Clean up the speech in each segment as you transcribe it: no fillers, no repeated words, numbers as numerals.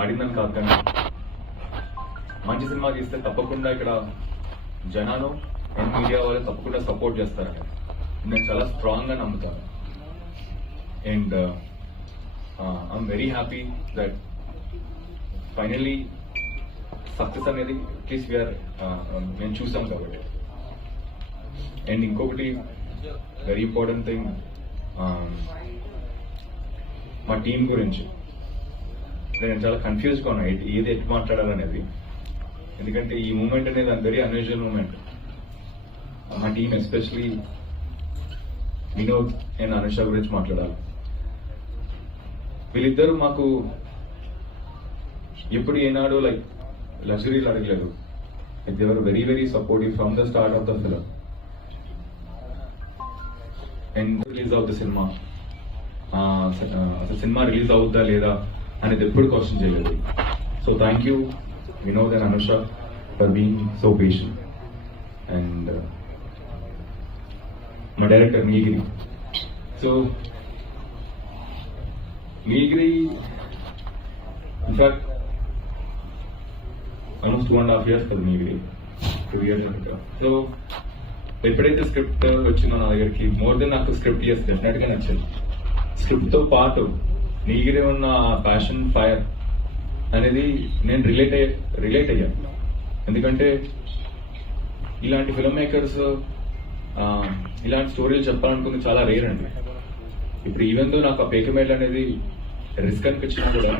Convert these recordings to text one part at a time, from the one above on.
ఆడిందని కాదు, కానీ మంచి సినిమా తీస్తే తప్పకుండా ఇక్కడ జనాలు అండ్ మీడియా వాళ్ళు తప్పకుండా సపోర్ట్ చేస్తారని నేను చాలా స్ట్రాంగ్ గా నమ్ముతాను. And I'm very happy that finally success అనేది అట్లీస్ట్ వీఆర్ మేము చూసాం కాబట్టి. అండ్ ఇంకొకటి వెరీ ఇంపార్టెంట్ థింగ్, మా టీం గురించి నేను చాలా కన్ఫ్యూజ్గా ఉన్నా ఏది ఎట్లా మాట్లాడాలనేది. ఎందుకంటే ఈ మూమెంట్ అనేది వెరీ అన్యూజువల్ మూమెంట్. మా team especially Vinod and Anusha గురించి మాట్లాడాలి. వీళ్ళిద్దరూ మాకు ఎప్పుడు ఏనాడు లైక్ లగ్జరీలు అడగలేదు. They were very very supportive from the start of the film. And release అవుతుంది సినిమా, అసలు సినిమా రిలీజ్ అవుద్దా లేదా అనేది ఎప్పుడు క్వశ్చన్ చేయలేదు. So thank you Vinod and Anusha for being so patient. And మా director Neegiri. So Neegiri in fact almost 2.5 years కదా నీగిరి, 2 years. సో ఎప్పుడైతే స్క్రిప్ట్ వచ్చిందో నా దగ్గరికి, మోర్ దెన్ నాకు స్క్రిప్ట్ చేసి డెఫినెట్ గా నచ్చింది. స్క్రిప్ట్ తో పాటు నీగిరి ఉన్న ప్యాషన్, ఫైర్ అనేది నేను రిలేట్ అయ్యాను. ఎందుకంటే ఇలాంటి ఫిల్మ్ మేకర్స్ ఇలాంటి స్టోరీలు చెప్పాలనుకుంది చాలా రేర్ అండి. ఇప్పుడు ఈవెన్ దో నాకు ఆ పేకమేల్ అనేది రిస్క్ అనిపించినా కూడా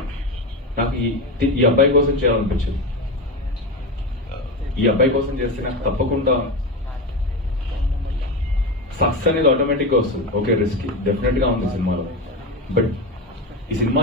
నాకు ఈ అబ్బాయి కోసం చేయాలనిపించింది. ఈ అబ్బాయి కోసం చేస్తే నాకు తప్పకుండా సక్సెస్ అనేది ఆటోమేటిక్ గా వస్తుంది. ఓకే, రిస్క్ డెఫినెట్ గా ఉంది సినిమాలో, బట్ ఈ సినిమా